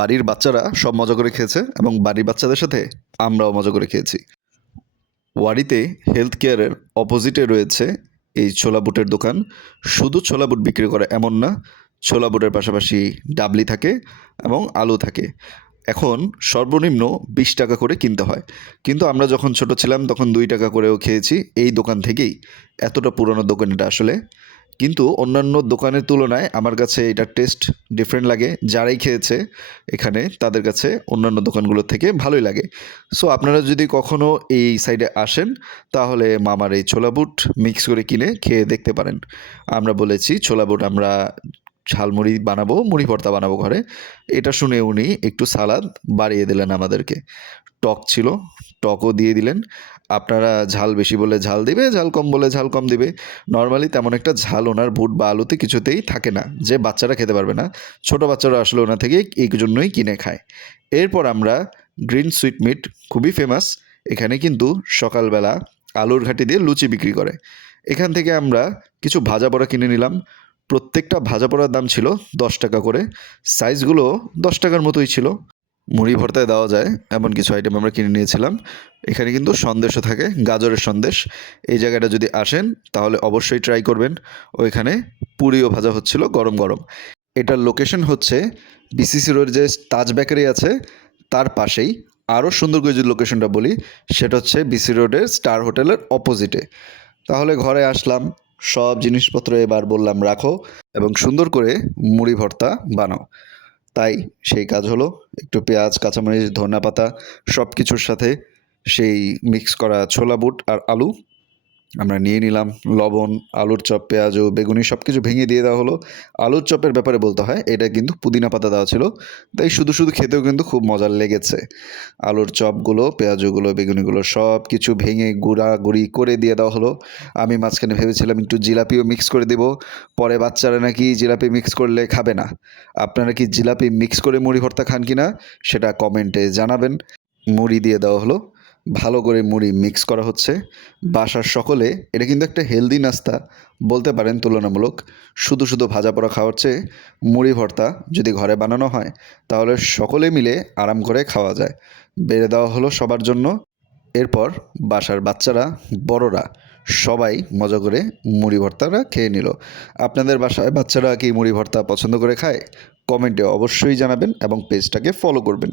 বাড়ির বাচ্চারা সব মজা করে খেয়েছে এবং বাড়ির বাচ্চাদের সাথে আমরাও মজা করে খেয়েছি। ওয়ারিতে হেলথ কেয়ারের অপোজিটে রয়েছে এই ছোলা বুটের দোকান। শুধু ছোলা বুট বিক্রি করে এমন না, ছোলা বুটের পাশাপাশি ডাবলি থাকে এবং আলু থাকে। এখন সর্বনিম্ন 20 টাকা করে কিনতে হয়, কিন্তু আমরা যখন ছোট ছিলাম তখন 2 টাকা করেও খেয়েছি এই দোকান থেকেই। এতটা পুরনো দোকান এটা আসলে, কিন্তু অন্যান্য দোকানের তুলনায় আমার কাছে এটার টেস্ট ডিফারেন্ট লাগে। যারাই খেয়েছে এখানে তাদের কাছে অন্যান্য দোকানগুলোর থেকে ভালোই লাগে। সো আপনারা যদি কখনও এই সাইডে আসেন তাহলে মামার এই ছোলা বুট মিক্স করে কিনে খেয়ে দেখতে পারেন। আমরা বলেছি ছোলা বুট আমরা ঝালমুড়ি বানাবো, মুড়ি ভর্তা বানাবো ঘরে। এটা শুনে উনি একটু সালাদ বাড়িয়ে দিলেন আমাদেরকে। টক ছিল, টকও দিয়ে দিলেন। আপনারা ঝাল বেশি বলে ঝাল দিবে, ঝাল কম বলে ঝাল কম দিবে। নরমালি তেমন একটা ঝাল ওনার বুট বা আলুতে কিছুতেই থাকে না, যে বাচ্চারা খেতে পারবে না। ছোট বাচ্চারা আসলে ওনা থেকে এই জন্যই কিনে খায়। এরপর আমরা গ্রিন সুইট মিট, খুবই ফেমাস। এখানে কিন্তু সকালবেলা আলুর ঘাটি দিয়ে লুচি বিক্রি করে। এখান থেকে আমরা কিছু ভাজা পোড়া কিনে নিলাম। প্রত্যেকটা ভাজা পোড়ার দাম ছিল 10 টাকা করে। সাইজগুলো 10 টাকার মতোই ছিল। মুড়ি ভর্তায় দেওয়া যায় এমন কিছু আইটেম আমরা কিনে নিয়েছিলাম। এখানে কিন্তু সন্দেশও থাকে, গাজরের সন্দেশ। এই জায়গাটা যদি আসেন তাহলে অবশ্যই ট্রাই করবেন। ওইখানে পুরিও ভাজা হচ্ছিল গরম গরম। এটার লোকেশন হচ্ছে বিসিসি রোড, যে তাজ বেকারি আছে তার পাশেই। আরও সুন্দর করে যদি লোকেশনটা বলি, সেটা হচ্ছে বিসি রোডের স্টার হোটেলের অপোজিটে। তাহলে ঘরে আসলাম, সব জিনিসপত্র এবার বললাম রাখো এবং সুন্দর করে মুড়ি ভর্তা বানাও। তাই সেই কাজ হলো। একটু পেঁয়াজ, কাঁচামরিচ, ধনেপাতা সব কিছুর সাথে সেই মিক্স করা ছোলা বুট আর আলু আমরা নিয়ে নিলাম। লবণ, আলুর চপ, পেঁয়াজ ও বেগুনি সব কিছু ভেঙে দিয়ে দেওয়া হলো। আলুর চপের ব্যাপারে বলতে হয়, এটা কিন্তু পুদিনা পাতা দেওয়া ছিল, তাই শুধু শুধু খেতেও কিন্তু খুব মজার লেগেছে। আলুর চপগুলো, পেঁয়াজগুলো, বেগুনিগুলো সব কিছু ভেঙে গুঁড়াগুড়ি করে দিয়ে দেওয়া হলো। আমি মাঝখানে ভেবেছিলাম একটু জিলাপিও মিক্স করে দেবো, পরে বাচ্চারা নাকি জিলাপি মিক্স করলে খাবে না। আপনারা কি জিলাপি মিক্স করে মুড়ি ভর্তা খান কি না সেটা কমেন্টে জানাবেন। মুড়ি দিয়ে দেওয়া হলো, ভালো করে মুড়ি মিক্স করা হচ্ছে। বাসার সকলে, এটা কিন্তু একটা হেলদি নাস্তা বলতে পারেন তুলনামূলক। শুধু শুধু ভাজা পোড়া খাওয়ার চেয়ে মুড়ি ভর্তা যদি ঘরে বানানো হয় তাহলে সকলে মিলে আরাম করে খাওয়া যায়। বেড়ে দেওয়া হলো সবার জন্য। এরপর বাসার বাচ্চারা, বড়রা সবাই মজা করে মুড়ি ভর্তাটা খেয়ে নিল। আপনাদের বাসায় বাচ্চারা কি মুড়ি ভর্তা পছন্দ করে খায়? কমেন্টে অবশ্যই জানাবেন এবং পেজটাকে ফলো করবেন।